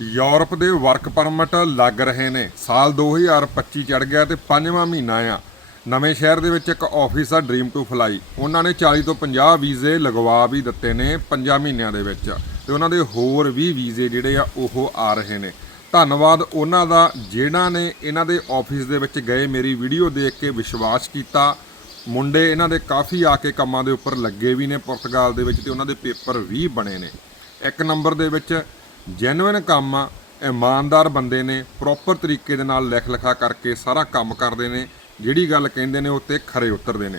Europe ਦੇ work permit ਲੱਗ ਰਹੇ ਨੇ। ਸਾਲ 2025 ਚੜ ਗਿਆ ਤੇ ਪੰਜਵਾਂ ਮਹੀਨਾ ਆ। ਨਵੇਂ ਸ਼ਹਿਰ ਦੇ ਵਿੱਚ ਇੱਕ ਆਫਿਸ ਆ ਡ੍ਰੀਮ ਟੂ ਫਲਾਈ ਉਹਨਾਂ ਨੇ 40 ਤੋਂ 50 ਵੀਜ਼ੇ ਲਗਵਾ ਵੀ ਦਿੱਤੇ ਨੇ 5 ਮਹੀਨਿਆਂ ਦੇ ਵਿੱਚ। ਤੇ ਉਹਨਾਂ ਦੇ ਹੋਰ ਵੀ ਵੀਜ਼ੇ ਜਿਹੜੇ ਆ, ਉਹ ਆ ਰਹੇ ਨੇ। ਧੰਨਵਾਦ ਉਹਨਾਂ ਦਾ ਜਿਹੜਾ ਨੇ ਇਹਨਾਂ ਦੇ ਆਫਿਸ ਦੇ ਵਿੱਚ ਗਏ ਮੇਰੀ ਵੀਡੀਓ ਦੇਖ ਕੇ ਵਿਸ਼ਵਾਸ ਕੀਤਾ। ਮੁੰਡੇ ਇਹਨਾਂ ਦੇ ਕਾਫੀ ਆ ਕੇ ਕੰਮਾਂ ਦੇ ਉੱਪਰ ਲੱਗੇ ਵੀ ਨੇ ਪੁਰਤਗਾਲ ਦੇ ਵਿੱਚ ਤੇ ਉਹਨਾਂ ਦੇ ਪੇਪਰ ਵੀ ਬਣੇ ਨੇ। ਇੱਕ ਨੰਬਰ ਦੇ ਵਿੱਚ ਜੈਨੂਇਨ ਕੰਮ ਆ, ਇਮਾਨਦਾਰ ਬੰਦੇ ਨੇ ਪ੍ਰੋਪਰ ਤਰੀਕੇ ਦੇ ਨਾਲ ਲਿਖ ਲਿਖਾ ਕਰਕੇ ਸਾਰਾ ਕੰਮ ਕਰਦੇ ਨੇ, ਜਿਹੜੀ ਗੱਲ ਕਹਿੰਦੇ ਨੇ ਉਹ ਤੇ ਖਰੇ ਉਤਰਦੇ ਨੇ।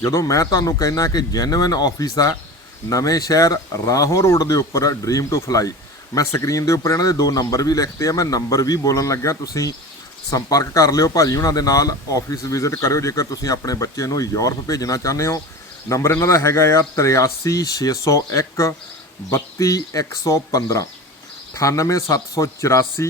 ਜਦੋਂ ਮੈਂ ਤੁਹਾਨੂੰ ਕਹਿਣਾ ਕਿ ਜੈਨੂਇਨ ਆਫਿਸ ਆ, ਨਵੇਂ ਸ਼ਹਿਰ ਰਾਹੋਂ ਰੋਡ ਦੇ ਉੱਪਰ ਡ੍ਰੀਮ ਟੂ ਫਲਾਈ ਮੈਂ ਸਕਰੀਨ ਦੇ ਉੱਪਰ ਇਹਨਾਂ ਦੇ ਦੋ ਨੰਬਰ ਵੀ ਲਿਖਤੇ ਆ, ਮੈਂ ਨੰਬਰ ਵੀ ਬੋਲਣ ਲੱਗਾ ਤੁਸੀਂ ਸੰਪਰਕ ਕਰ ਲਿਓ ਭਾਜੀ ਉਹਨਾਂ ਦੇ ਨਾਲ ਆਫਿਸ ਵਿਜ਼ਿਟ ਕਰਿਓ, ਜੇਕਰ ਤੁਸੀਂ ਆਪਣੇ ਬੱਚੇ ਨੂੰ ਯੂਰਪ ਭੇਜਣਾ ਚਾਹੁੰਦੇ ਹੋ। ਨੰਬਰ ਇਹਨਾਂ ਦਾ ਹੈਗਾ ਆ 83601 32115 98784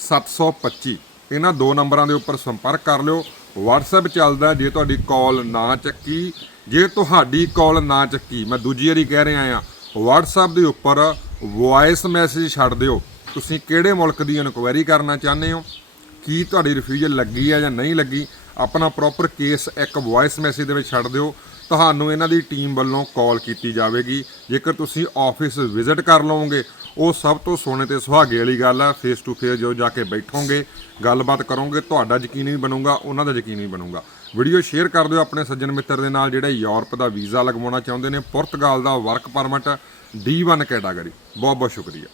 42725 ਇਹਨਾਂ ਦੋ ਨੰਬਰਾਂ ਦੇ ਉੱਪਰ ਸੰਪਰਕ ਕਰ ਲਿਓ। WhatsApp ਚੱਲਦਾ ਜੇ ਤੁਹਾਡੀ ਕਾਲ ਨਾ ਚੱਕੀ, ਜੇ ਤੁਹਾਡੀ ਕਾਲ ਨਾ ਚੱਕੀ, ਮੈਂ ਦੂਜੀ ਵਾਰੀ ਕਹਿ ਰਿਹਾ ਆ WhatsApp ਦੇ ਉੱਪਰ ਵੌਇਸ ਮੈਸੇਜ ਛੱਡ ਦਿਓ। ਤੁਸੀਂ ਕਿਹੜੇ ਮੁਲਕ ਦੀ ਇਨਕੁਆਇਰੀ ਕਰਨਾ ਚਾਹੁੰਦੇ ਹੋ? ਕੀ ਤੁਹਾਡੀ ਰਿਫਿਊਜ਼ਲ ਲੱਗੀ ਹੈ ਜਾਂ ਨਹੀਂ ਲੱਗੀ? ਆਪਣਾ ਪ੍ਰੋਪਰ ਕੇਸ ਇੱਕ ਵੌਇਸ ਮੈਸੇਜ ਦੇ ਵਿੱਚ ਛੱਡ ਦਿਓ। ਤੁਹਾਨੂੰ ਇਹਨਾਂ ਦੀ ਟੀਮ ਵੱਲੋਂ ਕਾਲ ਕੀਤੀ ਜਾਵੇਗੀ। ਜੇਕਰ ਤੁਸੀਂ ਆਫਿਸ ਵਿਜ਼ਿਟ ਕਰ ਲਓਗੇ ਉਹ ਸਭ ਤੋਂ ਸੋਨੇ ਤੇ ਸੁਹਾਗੇ ਵਾਲੀ ਗੱਲ ਆ ਫੇਸ ਟੂ ਫੇਸ ਜੋ ਜਾ ਕੇ ਬੈਠੋਗੇ, ਗੱਲਬਾਤ ਕਰੋਗੇ, ਤੁਹਾਡਾ ਯਕੀਨ ਵੀ ਬਣੂਗਾ, ਉਹਨਾਂ ਦਾ ਯਕੀਨ ਵੀ ਬਣੂਗਾ। ਵੀਡੀਓ ਸ਼ੇਅਰ ਕਰ ਦਿਓ ਆਪਣੇ ਸੱਜਣ ਮਿੱਤਰ ਦੇ ਨਾਲ ਜਿਹੜੇ ਯੂਰਪ ਦਾ ਵੀਜ਼ਾ ਲਗਵਾਉਣਾ ਚਾਹੁੰਦੇ ਨੇ, ਪੁਰਤਗਾਲ ਦਾ ਵਰਕ ਪਰਮਿਟ D1 ਕੈਟਾਗਰੀ ਬਹੁਤ ਬਹੁਤ ਸ਼ੁਕਰੀਆ।